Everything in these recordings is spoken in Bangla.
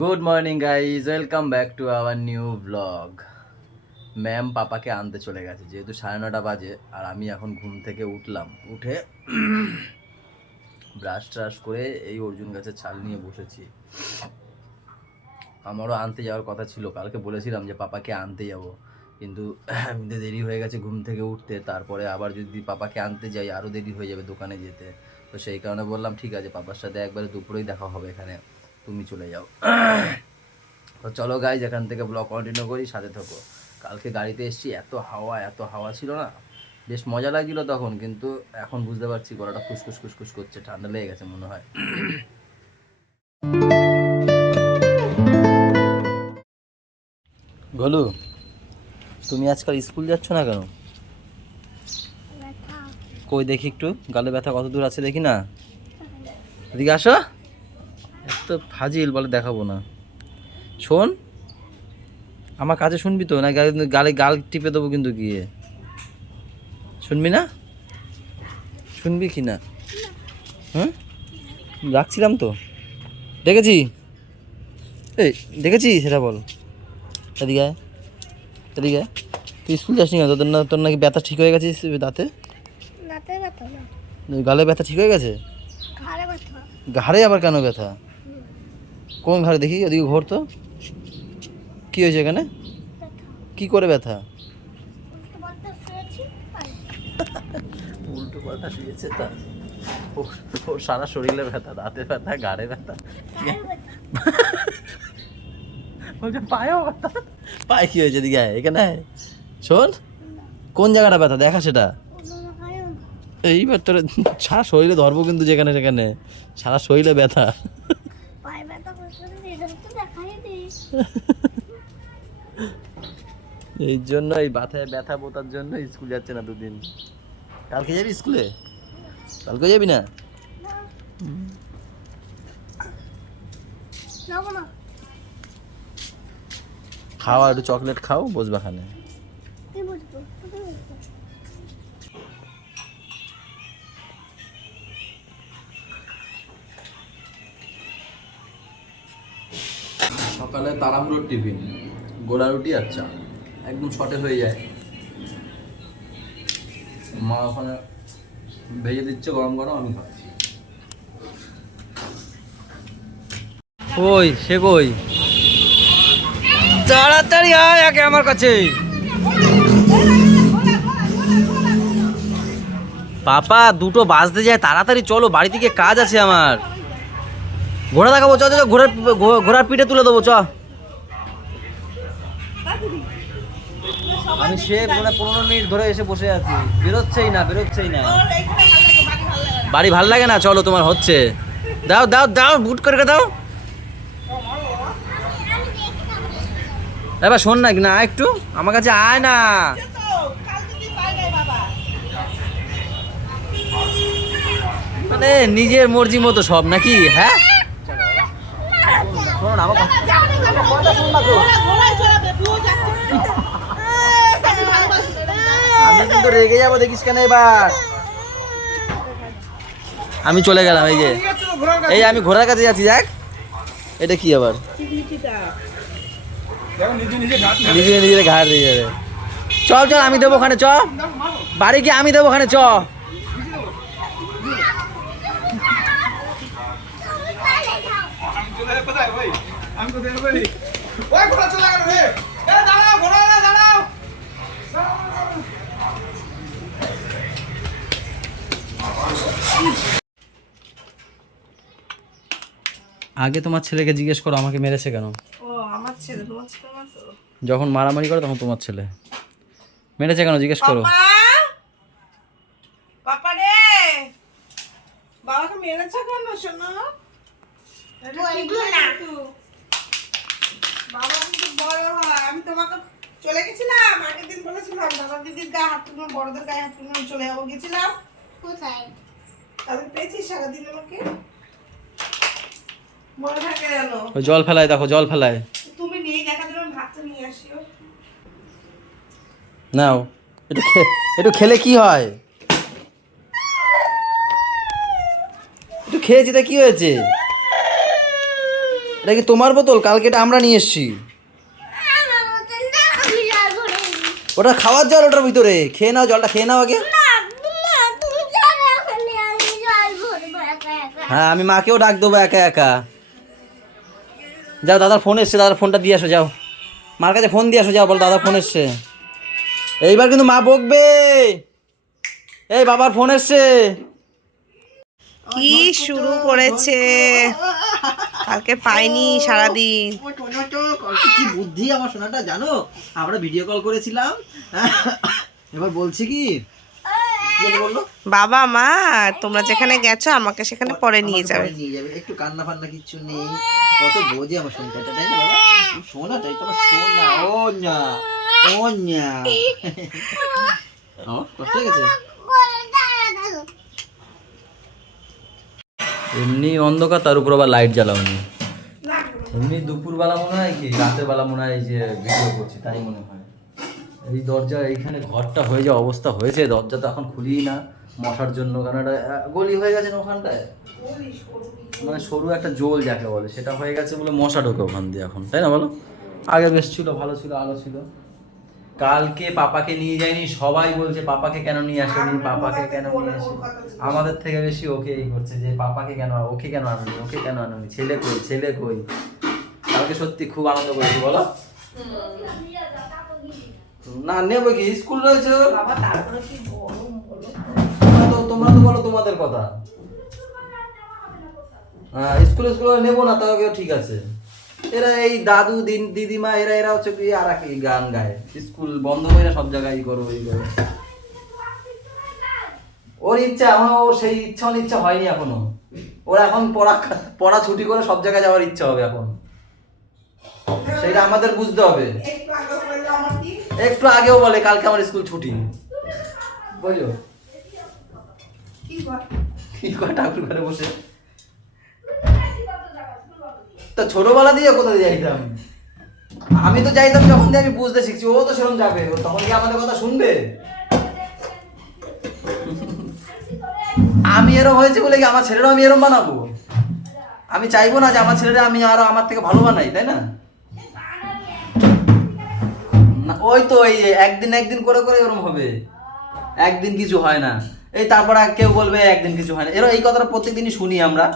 Good morning guys, welcome back to our new blog. Ma'am পাপাকে আনতে চলে গেছে, যেহেতু 9:30 বাজে। আর আমি এখন ঘুম থেকে উঠে ব্রাশ ট্রাশ করে এই অর্জুন গাছের ছাল নিয়ে বসেছি। আমারও আনতে যাওয়ার কথা ছিল, কালকে বলেছিলাম যে পাপাকে আনতে যাব, কিন্তু এমনিতে দেরি হয়ে গেছে ঘুম থেকে উঠতে। তারপরে আবার যদি পাপাকে আনতে যাই আরও দেরি হয়ে যাবে দোকানে যেতে। তো সেই কারণে বললাম ঠিক আছে, পাপার সাথে একবারে দুপুরেই দেখা হবে এখানে, তুমি চলে যাও। তো চলো গাইজ, এখান থেকে ব্লগ কন্টিনিউ করি, সাথে থাকো। কালকে গাড়িতে এসেছি, এত হাওয়া ছিল না, বেশ মজা লাগছিল তখন, কিন্তু এখন বুঝতে পারছি গলাটা খুসখুস খুসখুস করছে, ঠান্ডা লেগে গেছে মনে হয়। গোলু, তুমি আজকাল স্কুল যাচ্ছ না কেন? কই দেখি একটু, গালে ব্যথা কত দূর আছে দেখি না। এদিকে আসো, এত ফাজিল বলে দেখাবো না। শোন, আমার কাছে শুনবি তো, না গালে গাল টিপে দেবো কিন্তু গিয়ে। শুনবি না? শুনবি কি না? হ্যাঁ, রাখছিলাম তো, দেখেছি। এই দেখেছি সেটা বল। এদিকে আয়, এদিকে আয়। তুই স্কুল যাসনি কেন? তোর নাকি ব্যথা ঠিক হয়ে গেছিস দাঁতে? গালে ব্যথা ঠিক হয়ে গেছে? ঘাড়ে আবার কেন ব্যথা? কোন ঘাড়ে দেখি, ওদিকে ঘোর তো। কি হয়েছে এখানে? কি করে ব্যথা? উল্টো পাল্টা শুয়েছে তা? ওর সারা শরীরে ব্যথা, দাঁতে ব্যথা, ঘাড়ে ব্যথা, বলছে পায়েও ব্যথা। পায়ে কি হয়েছে? দিকে এখানে শোন, কোন জায়গাটা ব্যথা দেখা সেটা। এইবার তোর সারা শরীরে ধরবো কিন্তু, যেখানে সেখানে সারা শরীরে ব্যথা। এই জন্য এই মাথায় ব্যথা বোতার জন্য স্কুল যাচ্ছে না দুদিন। কালকে যাবি স্কুলে? কালকে যাবি না? খাও, একটু চকলেট খাও, বসবা খানে। সকালে তাড়াহুড়োর টিফিন, গোলা রুটি আর চা, একদম শর্টে হয়ে যায়। মা ওখানে ভেজে দিচ্ছে গরম গরম, আমি খাচ্ছি। কই সে কই? তাড়াতাড়ি আয় আগে আমার কাছে। পাপা 2টো বাজতে যায়, তাড়াতাড়ি চলো, বাড়ি থেকে কাজ আছে আমার। ঘোড়া দেখাবো, চ চ, ঘোড়ার পিঠে তুলে দেবো, চ। আমি সে 15 মিনিট ধরে এসে বসে আছি, বেরোচ্ছেই না। বাড়ি ভাল লাগে না, চলো তোমার হচ্ছে। দাও দাও দাও, বুট করে দাও। এবার শোন না, না একটু আমার কাছে আয় না। মানে নিজের মর্জি মতো সব নাকি? হ্যাঁ, শোনো না, আমি কিন্তু রেগে যাবো, দেখিস কেন এবার। আমি চলে গেলাম, এই আমি ঘোড়ার কাছে যাচ্ছি। দেখ এটা কি আবার, নিজে ঘাড় দিয়ে যাবে। চল চল, আমি দেবো ওখানে, চ। বাড়ি গিয়ে আমি দেবো ওখানে, চ। আগে তোমার ছেলেকে জিজ্ঞেস করো আমাকে মেরেছে কেন। আমার ছেলে, তোমার ছেলে না তো? যখন মারামারি করে তখন তোমার ছেলে মেরেছে কেন জিজ্ঞেস করো। পাপা রে, বাবাকে মেরেছে কেন শোনো? বাবা কিন্তু বড় হয়। আমি তোমাকে চলে গেছিলাম আগের দিন, বলেছিলাম দাদা দিদির গায়ে হাত তুললাম, বড়দের গায়ে হাত তুললাম, চলে যাবো, গেছিলাম কোথায়? তাদের পেয়েছিস সারাদিন আমাকে, মনে থাকে জানো? ওই জল ফেলায়, দেখো জল ফেলায়। তুমি নিয়ে দেখা দিলাম, ভাতটা নিয়ে আসিও। নাও, একটু খেলে কি হয়? একটু খেয়েছি তা কি হয়েছে? এটা কি তোমার বোতল? কালকে এটা আমরা নিয়ে এসেছি। ওটা খাওয়ার জল, ওটার ভিতরে খেয়ে নাও, জলটা খেয়ে নাও আগে। হ্যাঁ, আমি মাকেও ডাক দেবো একা একা। যাও, দাদার ফোন এসছে, দাদার ফোনটা দিয়ে আসো, যাও মার কাছে ফোন দিয়ে আসো, যাও, বল দাদার ফোন এসছে। এইবার কিন্তু মা বকবে। এই বাবার ফোন এসছে। কি শুরু করেছে, কালকে পাইনি সারাদিন। কি বুদ্ধি আমার সোনাটা, জানো আমরা ভিডিও কল করেছিলাম, এবার বলছি কি বললো, বাবা মা তোমরা যেখানে গেছো আমাকে সেখানে পরে নিয়ে যাবে। একটু কান্না ফান্না কিচ্ছু নেই, কত বোঝে আমার সোনাটা, তাই না বাবা? সোনাটা এটা আমার সোনা। ও না, ও না, ও কষ্ট হয়ে গেছে। এমনি অন্ধকার, তার উপর আবার লাইট জ্বালাওনি। এমনি দুপুরবেলা মনে হয় কি রাতের বেলা মনে হয় যে ভিডিও করছি, তাই মনে হয়। এই দরজা এইখানে ঘরটা হয়ে যাওয়া অবস্থা হয়েছে, দরজা তো এখন খুলিই না মশার জন্য, কারণ এটা গলি হয়ে গেছে না ওখানটায়, মানে সরু একটা জোল যাকে বলে সেটা হয়ে গেছে বলে মশা ঢোকে ওখান দিয়ে এখন, তাই না বলো? আগে বেশ ছিল, ভালো ছিল, আলো ছিল। কালকে পাপাকে নিয়ে যায়নি, সবাই বলছে পাপাকে কেন নিয়ে আসেনি, পাপাকে কেন নিয়ে আসেনি। আমাদের থেকে বেশি ওকে এই করছে যে পাপাকে কেন, ওকে কেন আনুনি, ওকে কেন আনুনি, ছেলে কই, ছেলে কই। কালকে সত্যি খুব আনন্দ করেছি, বলো? না নেবো কি, স্কুল রয়েছে। বাবা তারপরে কি গরম হলো। তোমরা তো বলো তোমাদের কথা। হ্যাঁ, স্কুলে নেবো না, তাও ঠিক আছে। এরা এই দাদু দিদিমা এরা হচ্ছে কি আর কি গান গায়, স্কুল বন্ধ করে সব জায়গায় ই করো, এই করো। ওর ইচ্ছা, আমার ও সেই ইচ্ছা ইচ্ছা হয়নি এখনো। ওর এখন পড়া ছুটি করে সব জায়গায় যাওয়ার ইচ্ছা হবে এখন, সেটা আমাদের বুঝতে হবে। একটু আগেও বলে কালকে আমার স্কুল ছুটি, বুঝলো? কি কয় ঠাকুর ঘরে বসে। তো ছোটবেলা দিয়ে কোথায় যাইতাম, আমি তো যাইতাম যখন দিয়ে আমি বুঝতে শিখছি, ও তো সেরকম যাবে, ও তখন কি আমাদের কথা শুনবে? আমি এরকম হয়েছে বলে কি আমার ছেলেরাও আমি এরকম বানাবো? আমি চাইবো না যে আমার ছেলেরা আমি আরো আমার থেকে ভালো বানাই, তাই না? ওই তো এই একদিন করে করে এরকম হবে, একদিন কিছু হয় না। এই তারপর কেউ বলবে একদিন কিছু হয় না, এরা এই কথাটা প্রত্যেকদিনই শুনি আমরা।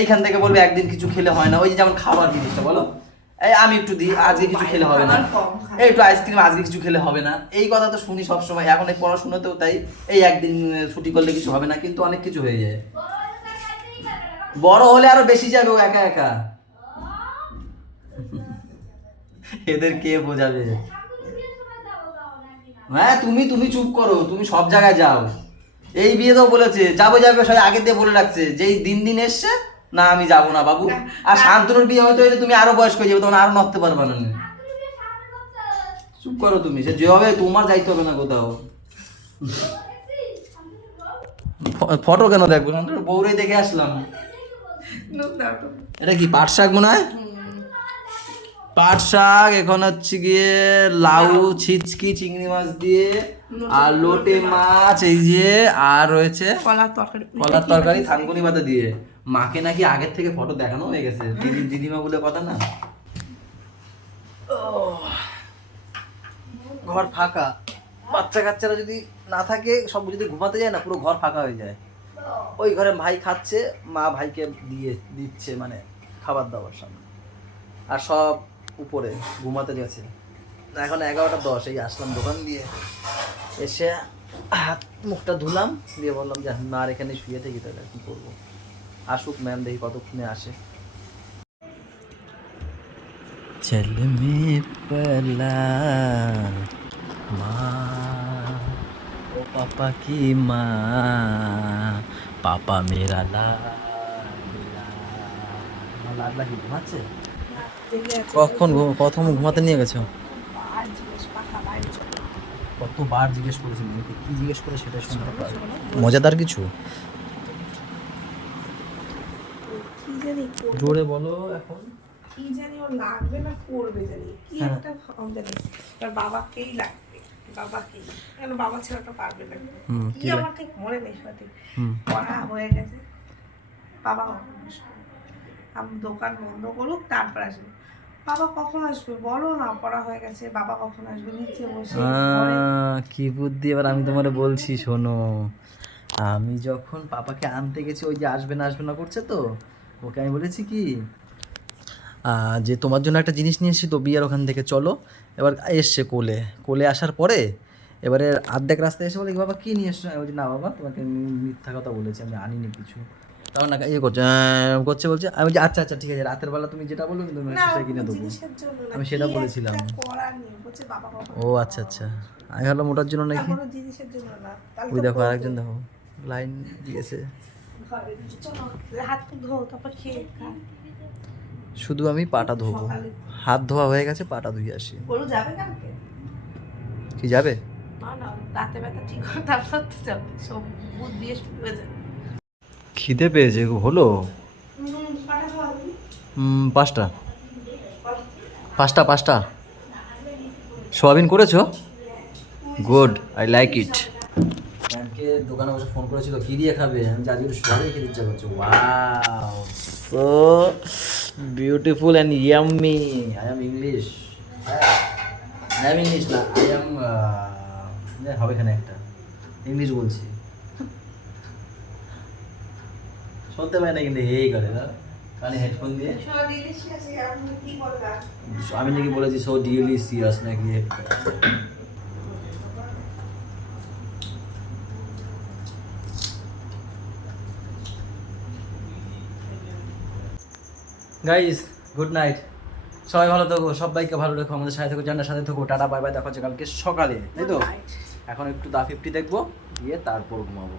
এইখান থেকে বলবে একদিন কিছু খেলে হয় না, ওই যে যেমন খাবার জিনিসটা বলো, এই আমি একটু দিই আজকে কিছু খেলে হবে না, এই একটু আইসক্রিম আজকে কিছু খেলে হবে না, এই কথা তো শুনি সবসময়। এখন এই পড়াশোনাতেও তাই, এই একদিন ছুটি করলে কিছু হবে না, কিন্তু অনেক কিছু হয়ে যায়। বড় হলে আরো বেশি যাবে ও একা একা, এদের কে বোঝাবে? হ্যাঁ, তুমি চুপ করো, তুমি সব জায়গায় যাও। এই বিয়ে তো বলেছে যাবে সবাই আগে দিয়ে বলে রাখছে, যেই দিন এসছে না আমি যাবো না বাবু। আর শান্তনুর বিয়ে হয়তো তুমি আরো বয়স্ক হয়ে যাবে, তখন আরো নড়তে পারবে না। চুপ করো তুমি, সে যেভাবে তোমার যাইতে হবে না কোথাও। ফটো কেন দেখবো, বউরে দেখে আসলাম। এটা কি পাট শাক মনে হয়? পাট শাক, এখন হচ্ছে গিয়ে লাউ ছিচকি চিংড়ি মাছ দিয়ে, আর লোটে মাছ এই যে, আর রয়েছে কলার তরকারি থানকুনি পাতা দিয়ে। মাকে নাকি আগের থেকে ফটো দেখানো হয়ে গেছে, দিদিমা বলে কথা না। ঘর ফাঁকা, বাচ্চা কাচ্চারা যদি না থাকে, সব যদি ঘুমাতে যায় না, পুরো ঘর ফাঁকা হয়ে যায়। ওই ঘরে ভাই খাচ্ছে, মা ভাইকে দিচ্ছে মানে খাবার দাবার সামনে, আর সব উপরে ঘুমাতে গেছে। এখন 11:10, এই আসলাম দোকান দিয়ে, এসে হাত মুখটা ধুলাম, দিয়ে বললাম যে না আর এখানে শুয়ে থাকি, তাহলে কি করবো, আসুক ম্যাম, দেখি কতক্ষণে আসে। চল মে পলা মা, ও পাপা কি মা, পাপা মেরা লাডলা কি ঘুমাচ্ছে? কখন প্রথম ঘুমাতে নিয়ে গেছো? কতবার জিজ্ঞেস করেছি, কি জিজ্ঞেস করে সেটা শুনতে পারো। মজাদার কিছু জোরে বলো এখন। কি জানি ওর লাগবে না করবে জানি কি একটা জানি, তার বাবাকেই লাগবে, বাবাকেই, কারণ বাবা ছেলেটা পারবে না। কি আমার ঠিক মনে নেই সঠিক, পড়া হয়ে গেছে, বাবা দোকান বন্ধ করুক তারপর আসবে। বাবা কখন আসবে বলো না, পড়া হয়ে গেছে, বাবা কখন আসবে নিচে বসে ঘরে। কি বুদ্ধি এবার আমি তোমারে বলছি, শোনো। আমি যখন পাপাকে আনতে গেছি, ওই যে আসবে না করছে, তো ওকে আমি বলেছি কি যে তোমার জন্য একটা জিনিস নিয়ে এসেছি তো বিয়ের ওখান থেকে, চলো। এবার এসছে কোলে, কোলে আসার পরে এবারে অর্ধেক রাস্তায় এসে বলে কি বাবা কী নিয়ে এসছো? আমি বলছি না বাবা, তোমাকে আমি মিথ্যা কথা বলেছি, আমি আনিনি কিছু। তখন না ইয়ে করছে করছে, বলছে। আমি বলছি আচ্ছা আচ্ছা ঠিক আছে, রাতের বেলা তুমি যেটা বলবে তুমি না সেটাই কিনে দেবো। জিনিসের জন্য না, আমি সেটা কি বলেছিলাম। একটা করার নেই, বলছে বাবা কখন ও আচ্ছা আচ্ছা, আমি ভাবলাম ওটার জন্য নাকি। কোনো জিনিসের জন্য না। তাহলে ওই তো দেখো বলতো। আরেকজন দেখো লাইন দিয়েছে। ঘরে চলো হাত মুখ ধো তারপর খেয়ে খা। শুধু আমি পাটা ধোবো, সকালে হাত ধোয়া হয়ে গেছে, পাটা ধুয়ে আসি। গরু যাবে কালকে? কি যাবে? না না, দাঁতে ব্যথা ঠিক হয় তারপর তো যাবে, সব বুধ বৃহস্পতি হয়ে যাবে। খিদে পেয়েছে হলো। পাটা খাওয়া হবে? 5টা 5টা সোয়াবিন করেছো? Good, I like it. ম্যামকে দোকানে বসে ফোন করেছিল কি দিয়ে খাবে, আমি আজকে একটু সোয়াবিন খেতে ইচ্ছা করছে। Wow, so beautiful and yummy. I am English, I am English না, আই এম হবে এখানে একটা ইংলিশ বলছি, শুনতে পাই না কিন্তু এই করে না কানে হেডফোন দিয়ে। কি বললাম? আমি নাকি বলেছি সো ডিলিশিয়াস নাকি। গাইস গুড নাইট, সবাই ভালো থাকো, সবাইকে ভালো রেখো, আমাদের সাথে থাকো, জানার সাথে থাকো। টাটা বাই বাই, দেখা হচ্ছে কালকে সকালে, তাই তো? Good night. এখন একটু দা 50 দেখবো, দিয়ে তারপর ঘুমাবো।